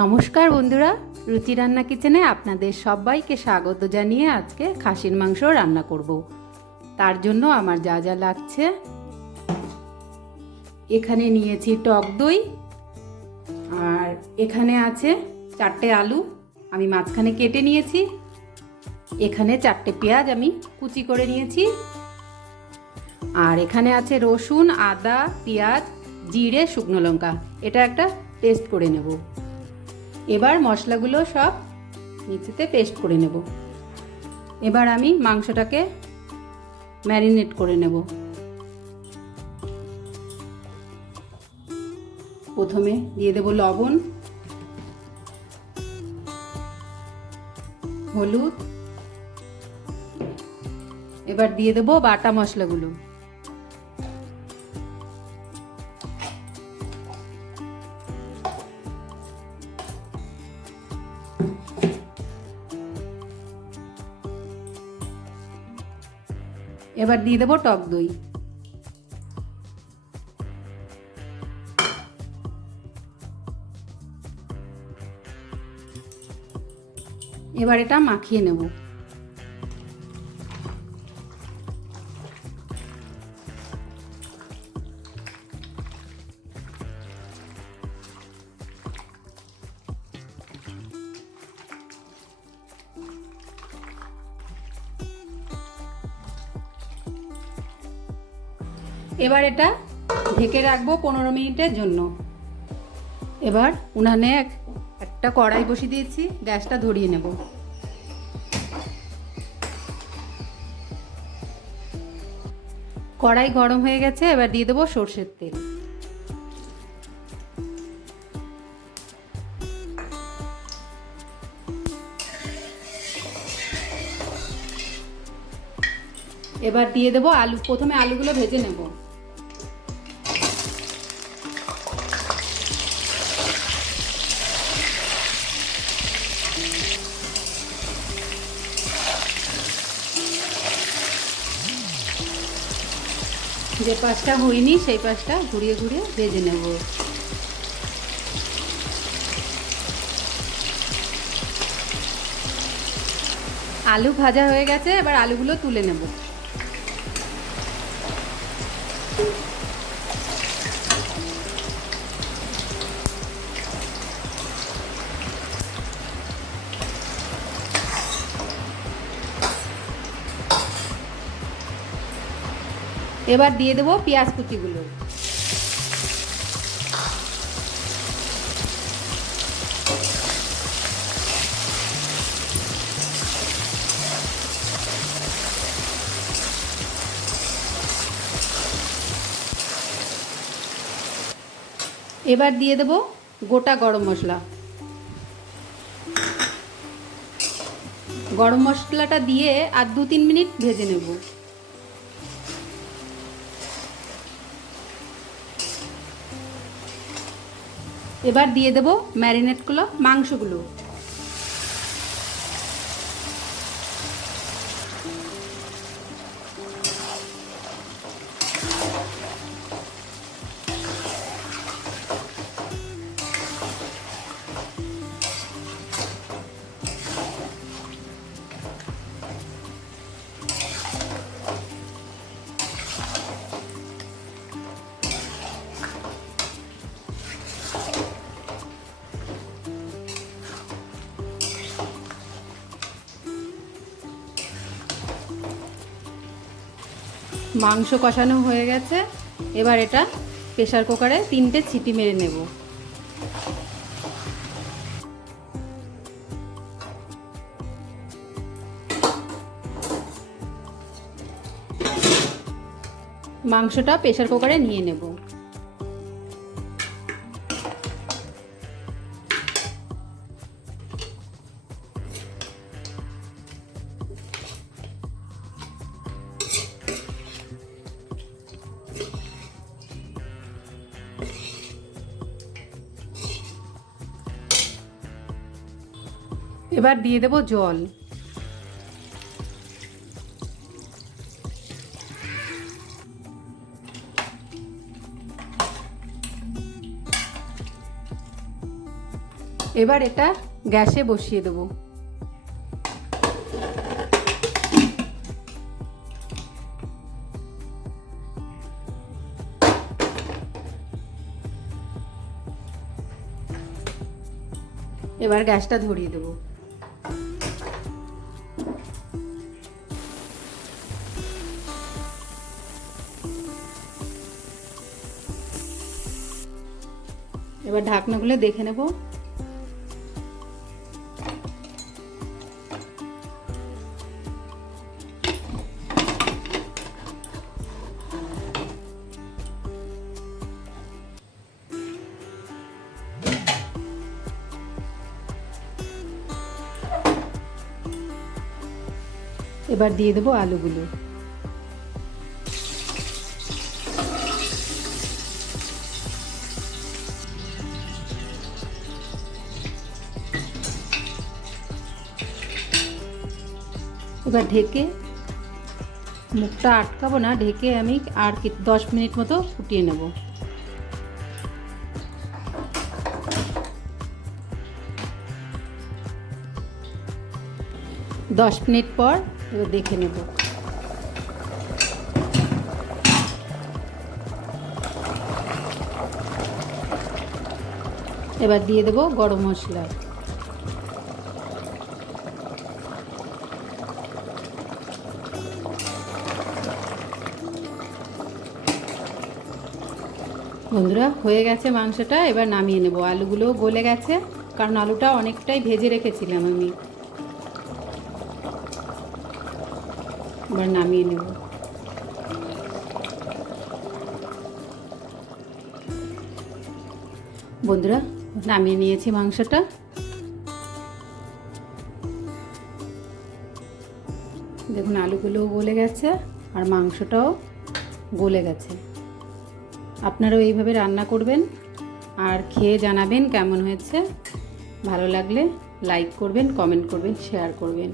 নমস্কার বন্ধুরা, রুচি রান্না কিচেনে আপনাদের সবাইকে স্বাগত জানিয়ে আজকে খাসির মাংস রান্না করব। তার জন্য আমার যা যা লাগছে, এখানে নিয়েছি টক দই, আর এখানে আছে 4টে আলু আমি মাঝখানে কেটে নিয়েছি, এখানে 4টে পেঁয়াজ আমি কুচি করে নিয়েছি, আর এখানে আছে রসুন, আদা, পেঁয়াজ, জিরে, শুকনো লঙ্কা। এটা একটা পেস্ট করে নেব। এবার মশলাগুলো সব মিক্সিতে পেস্ট করে নেব। এবার আমি মাংসটাকে ম্যারিনেট করে নেব। প্রথমে দিয়ে দেব লবণ, হলুদ, এবার দিয়ে দেব বাটা মশলাগুলো। এবার দিয়ে দেবো টক দই। এবার এটা মাখিয়ে নেব। এবার এটা ঢেকে রাখবো 15 মিনিটের জন্য। এবার উনানে একটা কড়াই বসিয়ে দিয়েছি, গ্যাসটা ধরিয়ে নেব। কড়াই গরম হয়ে গেছে, এবার দিয়ে দেবো সর্ষের তেল। এবার দিয়ে দেবো আলু। প্রথমে আলুগুলো ভেজে নেব। যে পাশটা হয়নি সেই পাশটা ঘুরিয়ে ঘুরিয়ে ভেজে নেব। আলু ভাজা হয়ে গেছে, এবার আলুগুলো তুলে নেব। এবার দিয়ে দেবো পেঁয়াজ কুচিগুলো। এবার দিয়ে দেবো গোটা গরম মশলা। গরম মশলাটা দিয়ে আর 2-3 মিনিট ভেজে নেব। এবার দিয়ে দেব ম্যারিনেটগুলো, মাংসগুলো। মাংস কষানো হয়ে গেছে, এবার এটা প্রেসার কুকারে 3টে সিটি মেরে নেব। মাংসটা প্রেসার কুকারে নিয়ে নেব। এবার দিয়ে দেব জল। এবার এটা গ্যাসে বসিয়ে দেবো। এবার গ্যাসটা ধরিয়ে দেবো। এবার ঢাকনা খুলে দেখে নেব। এবার দিয়ে দেবো আলুগুলো। এবার ঢেকে, মুখটা আটকাবো না, ঢেকে আমি আর 10 মিনিট মতো ফুটিয়ে নেব। 10 মিনিট পর এবার দেখে নেব। এবার দিয়ে দেবো গরম মশলা। বন্ধুরা, হয়ে গেছে মাংসটা। এবার নামিয়ে নেব। আলুগুলোও গলে গেছে, কারণ আলুটা অনেকটাই ভেজে রেখেছিলাম আমি। এবার নামিয়ে নেব। বন্ধুরা, নামিয়ে নিয়েছি মাংসটা। দেখুন, আলুগুলোও গলে গেছে আর মাংসটাও গলে গেছে। আপনারাও এইভাবে রান্না করবেন আর খেয়ে জানাবেন কেমন হয়েছে। ভালো লাগলে লাইক করবেন, কমেন্ট করবেন, শেয়ার করবেন।